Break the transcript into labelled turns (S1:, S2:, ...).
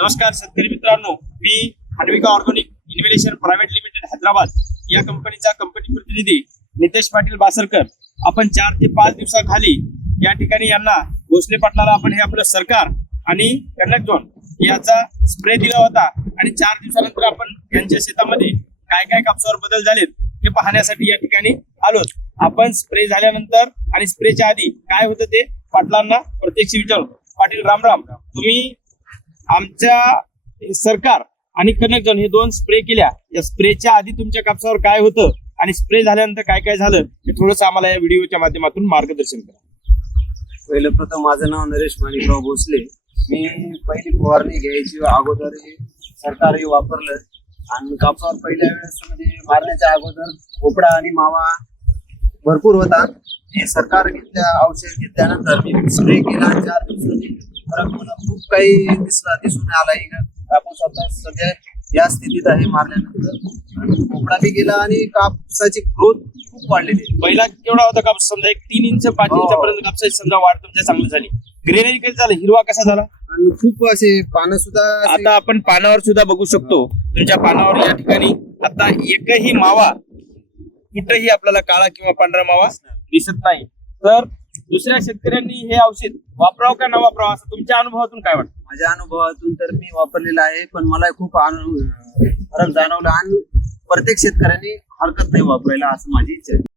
S1: नमस्कार शेतकरी मित्रांनो. मी हनविका organic innovation private limited Hyderabad या कंपनीचा कंपनी प्रतिनिधी नितेश पाटील बासरकर. आपण चार ते पाच दिवसाखाली या ठिकाणी यांना भोसले पाटलाला आपण हे आपलं सरकार आणि कनक झोन याचा स्प्रे दिला होता आणि चार दिवसानंतर आपण यांच्या शेतामध्ये काय काय कापसावर बदल झालेत हे पाहण्यासाठी या ठिकाणी आलोत आपण स्प्रे झाल्यानंतर आणि स्प्रेच्या आधी काय होतं ते पाटलांना प्रत्यक्ष विचारू. पाटील रामराम तुम्ही आमच्या सरकार आणि कनेक्शन हे दोन स्प्रे केल्या. या स्प्रेच्या आधी तुमच्या कापसावर काय होतं आणि स्प्रे झाल्यानंतर काय काय झालं हे थोडस आम्हाला या व्हिडिओच्या माध्यमातून मार्गदर्शन करा.
S2: पहिलं प्रथम माझं नाव नरेश माणिकराव भोसले. मी पहिली फवारणी घ्यायची अगोदर हे सरकार हे वापरलं. आणि कापसावर पहिल्या वेळेस म्हणजे मारण्याच्या अगोदर भोपळा आणि मावा भरपूर होता. हे सरकार घेतल्या औषध घेतल्यानंतर मी स्प्रे केला. चार दिवसांनी फरक मला खूप काही दिसला दिसून आला कापूस आता सध्या या स्थितीत आहे मारल्यानंतर. पोपडा बी गेला आणि कापसाची ग्रोथ खूप वाढलेली आहे.
S1: पहिला केवढा होता कापूस? समजा एक तीन इंच पाच
S2: हो.
S1: इंचापर्यंत कापसाची समजा वाढ तुमच्या चांगली झाली. ग्रेनरी कधी झालं? हिरवा कसा झाला?
S2: आणि खूप असे पानं सुद्धा असे-
S1: आता आपण पानावर सुद्धा बघू शकतो. तुमच्या पानावर या ठिकाणी आता एकही मावा कुठेही आपल्याला काळा किंवा पांढरा मावा दिसत नाही. तर दुसऱ्या शेतकऱ्यांनी हे औषध वापरावं का न वापरावं? असं तुमच्या अनुभवातून काय वाटतं?
S2: माझ्या अनुभवातून तर मी वापरलेलं आहे पण मला खूप अनु- फरक जाणवला आणि प्रत्येक शेतकऱ्यांनी हरकत नाही वापरायला असं माझी इच्छा आहे.